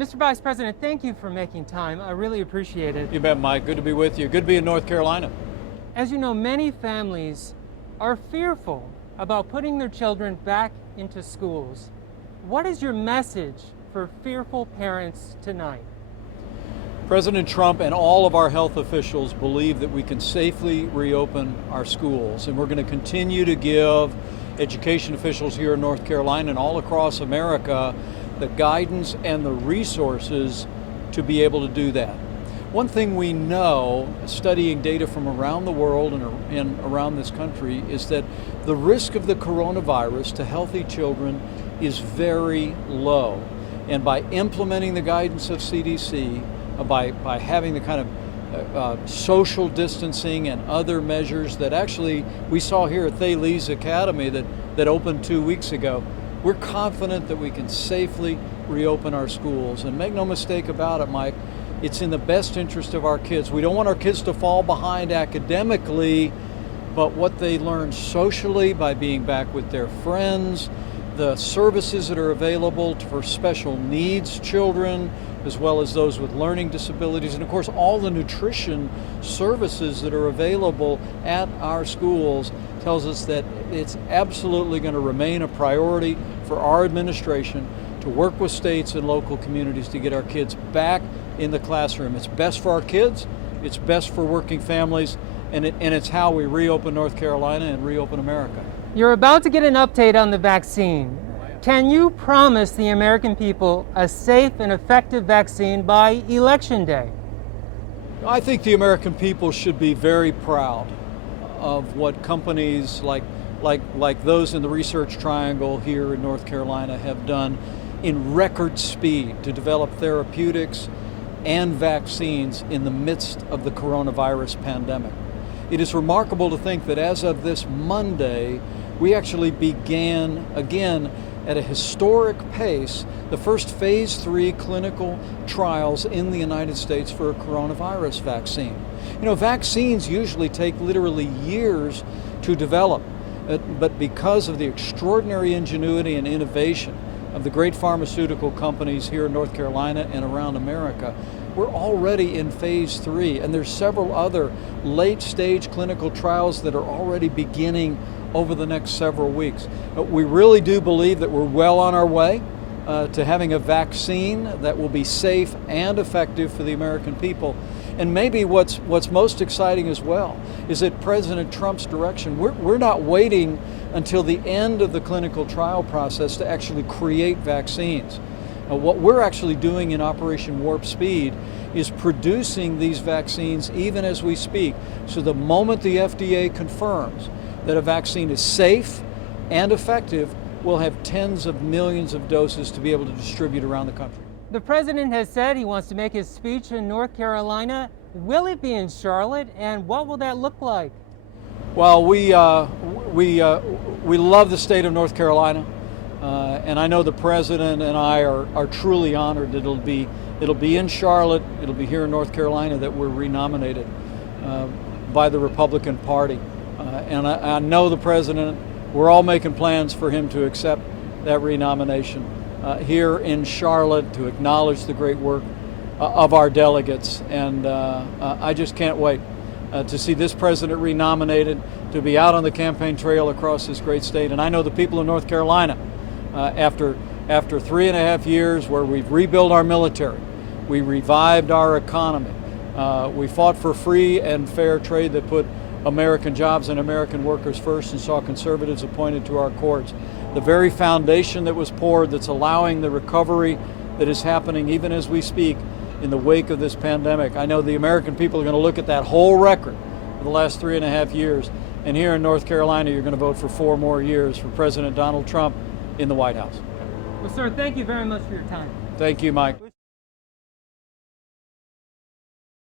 Mr. Vice President, thank you for making time. I really appreciate it. You bet, Mike. Good to be with you. Good to be in North Carolina. As you know, many families are fearful about putting their children back into schools. What is your message for fearful parents tonight? President Trump and all of our health officials believe that we can safely reopen our schools, and we're going to continue to give education officials here in North Carolina and all across America the guidance and the resources to be able to do that. One thing we know, studying data from around the world and around this country, is that the risk of the coronavirus to healthy children is very low. And by implementing the guidance of CDC, by having the kind of social distancing and other measures that actually we saw here at Thales Academy that opened 2 weeks ago, we're confident that we can safely reopen our schools. And make no mistake about it, Mike, it's in the best interest of our kids. We don't want our kids to fall behind academically, but what they learn socially by being back with their friends, the services that are available for special needs children, as well as those with learning disabilities, and of course all the nutrition services that are available at our schools tells us that it's absolutely going to remain a priority for our administration to work with states and local communities to get our kids back in the classroom. It's best for our kids, it's best for working families, and it's how we reopen North Carolina and reopen America. You're about to get an update on the vaccine. Can you promise the American people a safe and effective vaccine by Election Day? I think the American people should be very proud of what companies like those in the Research Triangle here in North Carolina have done in record speed to develop therapeutics and vaccines in the midst of the coronavirus pandemic. It is remarkable to think that as of this Monday, we actually began again at a historic pace the first phase 3 clinical trials in the United States for a coronavirus vaccine. You know, vaccines usually take literally years to develop, but because of the extraordinary ingenuity and innovation of the great pharmaceutical companies here in North Carolina and around America, we're already in phase 3, and there's several other late-stage clinical trials that are already beginning over the next several weeks. We really do believe that we're well on our way to having a vaccine that will be safe and effective for the American people. And maybe what's most exciting as well is that President Trump's direction, we're not waiting until the end of the clinical trial process to actually create vaccines. What we're actually doing in Operation Warp Speed is producing these vaccines even as we speak. So the moment the FDA confirms that a vaccine is safe and effective, we'll have tens of millions of doses to be able to distribute around the country. The president has said he wants to make his speech in North Carolina. Will it be in Charlotte, and what will that look like? Well, we love the state of North Carolina, and I know the president and I are truly honored that it'll be in Charlotte. It'll be here in North Carolina that we're renominated by the Republican Party. And I know the president, we're all making plans for him to accept that renomination here in Charlotte to acknowledge the great work of our delegates. And I just can't wait to see this president renominated, to be out on the campaign trail across this great state. And I know the people of North Carolina, after 3.5 years where we've rebuilt our military, we revived our economy, we fought for free and fair trade that put American jobs and American workers first and saw conservatives appointed to our courts. The very foundation that was poured that's allowing the recovery that is happening even as we speak in the wake of this pandemic. I know the American people are going to look at that whole record for the last 3.5 years, and here in North Carolina you're going to vote for 4 more years for President Donald Trump in the White House. Well, sir, thank you very much for your time. Thank you, Mike.